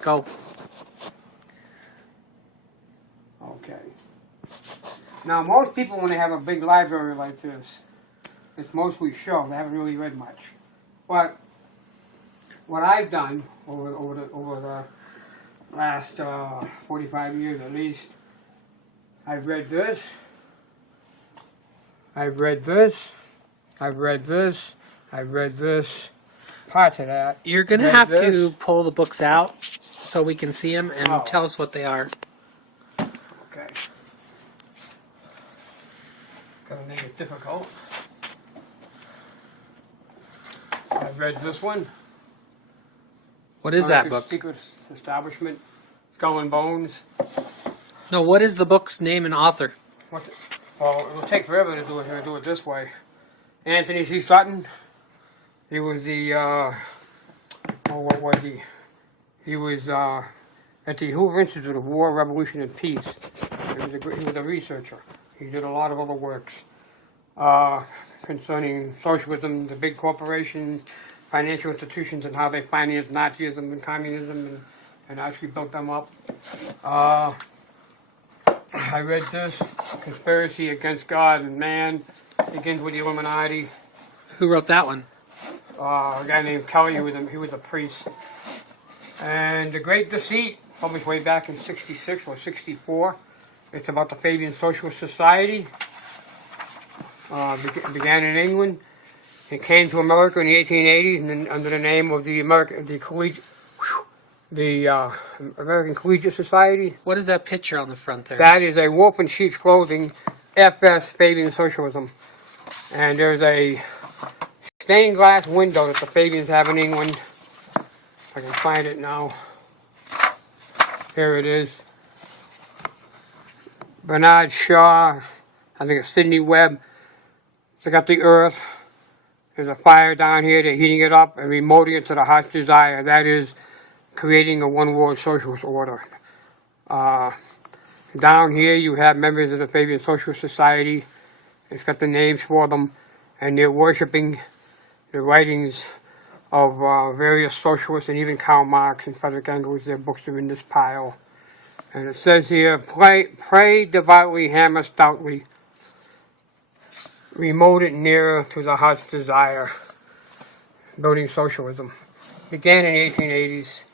Go. Okay. Now, most people, when they have a big library like this, it's mostly show. They haven't really read much. But what I've done over the last 45 years at least, I've read this. I've read this. I've read this. I've read this. Parts of that. You're going to have to pull the books out so we can see them and tell us what they are. Okay. Gotta make it difficult. I've read this one. What is that book? Secret Establishment. Skull and Bones. No, what is the book's name and author? Well, it'll take forever to do it here. Do it this way. Anthony C. Sutton. He was the, what was he? He was at the Hoover Institute of War, Revolution, and Peace. He was a researcher. He did a lot of other works concerning socialism, the big corporations, financial institutions, and how they financed Nazism and communism and actually built them up. I read this, Conspiracy Against God and Man, begins with the Illuminati. Who wrote that one? A guy named Kelly, he was a priest. And The Great Deceit, published way back in 66 or 64. It's about the Fabian Socialist Society. Began in England. It came to America in the 1880s, and then under the name of the American Collegiate Society. What is that picture on the front there? That is a wolf in sheep's clothing, FS Fabian Socialism. And there's a stained glass window that the Fabians have in England. If I can find it now. Here it is. Bernard Shaw, I think it's Sidney Webb. They got the earth. There's a fire down here. They're heating it up and remoting it to the heart's desire. That is creating a one-world socialist order. Down here you have members of the Fabian Socialist Society. It's got the names for them. And they're worshipping the writings of various socialists and even Karl Marx and Frederick Engels. Their books are in this pile. And it says here, pray devoutly, hammer stoutly. Remote it nearer to the heart's desire. Building socialism. Began in the 1880s.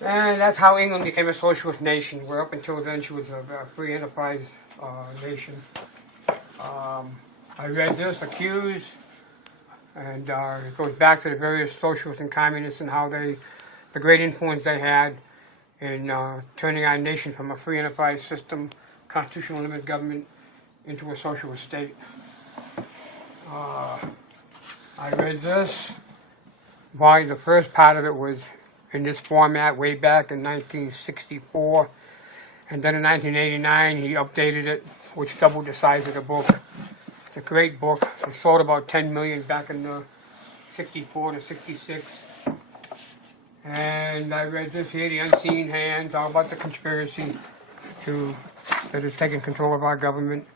And that's how England became a socialist nation, where up until then she was a free enterprise nation. I read this, Accused, and it goes back to the various socialists and communists and how the great influence they had in turning our nation from a free enterprise system, constitutional limited government, into a socialist state. I read this. The first part of it was in this format way back in 1964. And then in 1989, he updated it, which doubled the size of the book. It's a great book. It sold about 10 million back in 64 to 66. And I read this here, The Unseen Hands, all about the conspiracy that has taken control of our government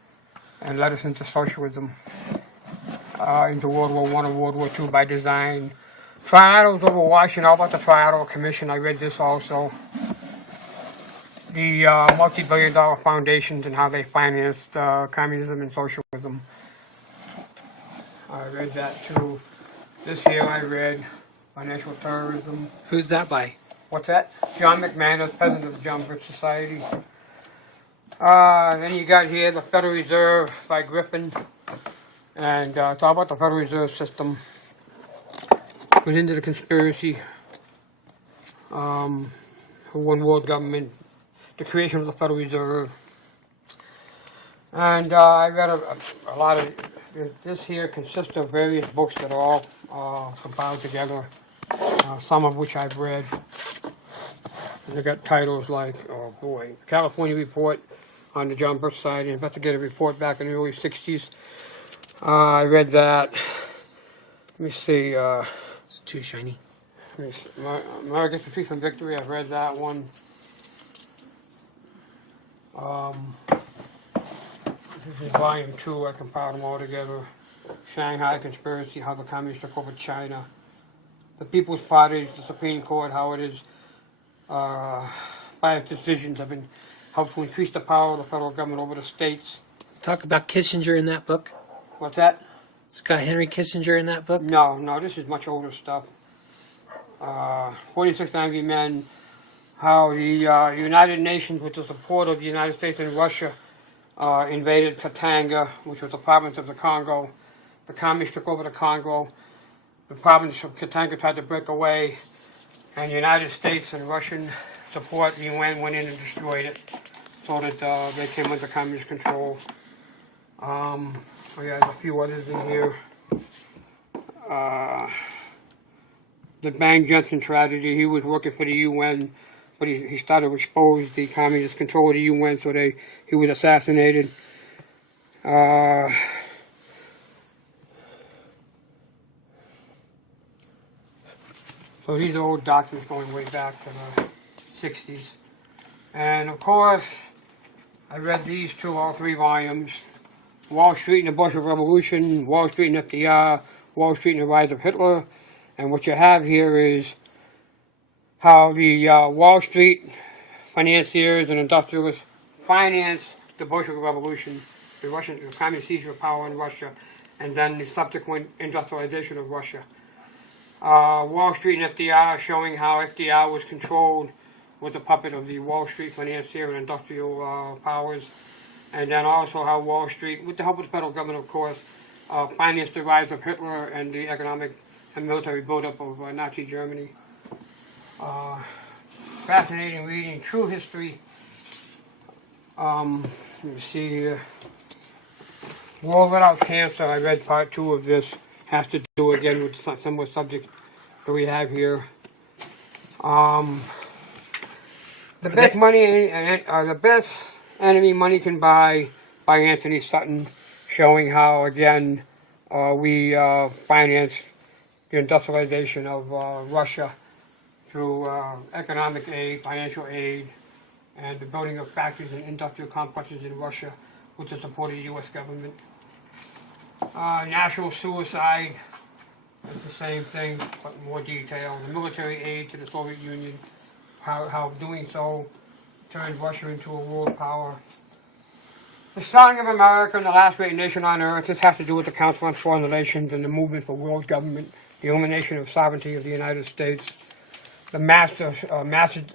and led us into socialism, into World War I and World War II by design. Triados over Washington, all about the Triados Commission. I read this also. The multi-billion-dollar foundations and how they financed communism and socialism. I read that too. This here I read, Financial Terrorism. Who's that by? What's that? John McManus, President of the John Birch Society. Then you got here The Federal Reserve by Griffin. And it's all about the Federal Reserve System. Goes into the conspiracy for one world government, the creation of the Federal Reserve. And I read a lot of, this here consists of various books that are all compiled together, some of which I've read. And they got titles like, oh boy, California Report on the John Birch Society, Investigative Report back in the early 60s. I read that. Let me see. It's too shiny. Let me see. America's Peace and Victory, I've read that one. This is volume 2, I compiled them all together. Shanghai Conspiracy, how the communists took over China. The People's Party, the Supreme Court, how it has by its decisions have been helped to increase the power of the federal government over the states. Talk about Kissinger in that book. What's that? It's got Henry Kissinger in that book. No, this is much older stuff. 46 Angry Men, how the United Nations, with the support of the United States and Russia, invaded Katanga, which was a province of the Congo. The communists took over the Congo. The province of Katanga tried to break away, and the United States and Russian support, the UN, went in and destroyed it, so that they came under communist control. There's a few others in here. The Bang Johnson tragedy, he was working for the UN, but he started to expose the communist control of the UN, so he was assassinated. So these are old documents going way back to the 60s. And of course, I read these two, all three volumes. Wall Street and the Bolshevik Revolution, Wall Street and FDR, Wall Street and the Rise of Hitler. And what you have here is how the Wall Street financiers and industrialists financed the Bolshevik Revolution, the communist seizure of power in Russia, and then the subsequent industrialization of Russia. Wall Street and FDR showing how FDR was controlled with the puppet of the Wall Street financier and industrial powers, and then also how Wall Street, with the help of the federal government of course, financed the rise of Hitler and the economic and military buildup of Nazi Germany. Fascinating reading, true history. Let me see here. World Without Cancer, I read part 2 of this. Has to do again with similar subject that we have here. The best money, the best enemy money can buy, by Anthony Sutton, showing how again we financed the industrialization of Russia through economic aid, financial aid, and the building of factories and industrial complexes in Russia with the support of the U.S. government. National suicide, it's the same thing, but more detail. The military aid to the Soviet Union, how doing so turned Russia into a world power. The Song of America and the Last Great Nation on Earth, this has to do with the Council on Foreign Relations and the movement for world government, the elimination of sovereignty of the United States. The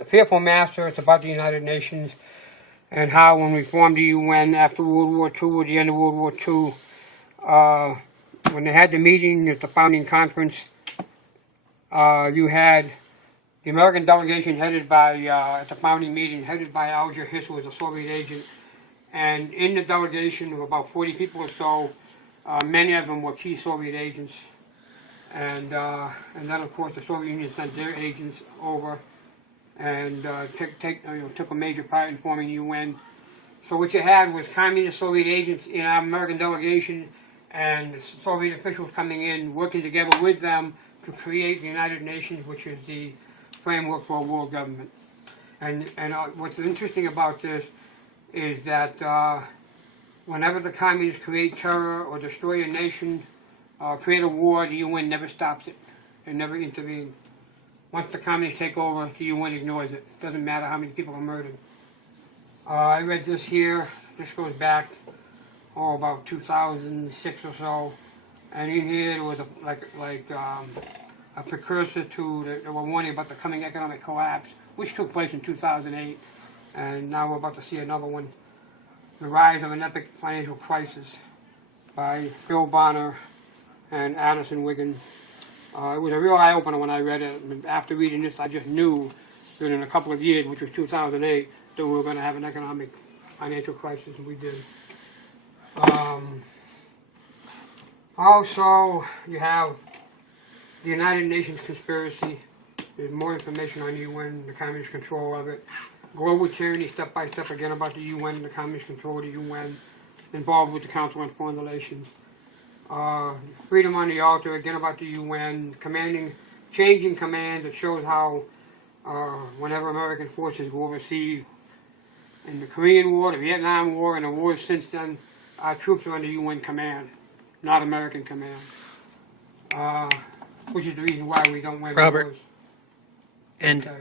Fearful Master, it's about the United Nations, and how when we formed the UN after World War II, at the end of World War II, when they had the meeting at the founding conference, you had the American delegation headed by, at the founding meeting, headed by Alger Hiss, who was a Soviet agent. And in the delegation of about 40 people or so, many of them were key Soviet agents. And then, of course, the Soviet Union sent their agents over and took a major part in forming the UN. So what you had was communist Soviet agents in our American delegation and Soviet officials coming in, working together with them to create the United Nations, which is the framework for a world government. And what's interesting about this is that whenever the communists create terror or destroy a nation, create a war, the UN never stops it. It never intervenes. Once the communists take over, the UN ignores it. Doesn't matter how many people are murdered. I read this here. This goes back, about 2006 or so. And in here there was a precursor to, they were warning about the coming economic collapse, which took place in 2008. And now we're about to see another one. The Rise of an Epic Financial Crisis by Bill Bonner and Addison Wiggin. It was a real eye-opener when I read it. After reading this, I just knew that in a couple of years, which was 2008, that we were going to have an economic financial crisis, and we did. Also, you have the United Nations conspiracy. There's more information on the UN, the communist control of it. Global tyranny, step by step, again about the UN, the communist control of the UN, involved with the Council on Foreign Relations. Freedom on the Altar, again about the UN, changing commands. It shows how whenever American forces go overseas, in the Korean War, the Vietnam War, and the wars since then, our troops are under UN command, not American command. Which is the reason why we don't wear Robert, those. and Okay.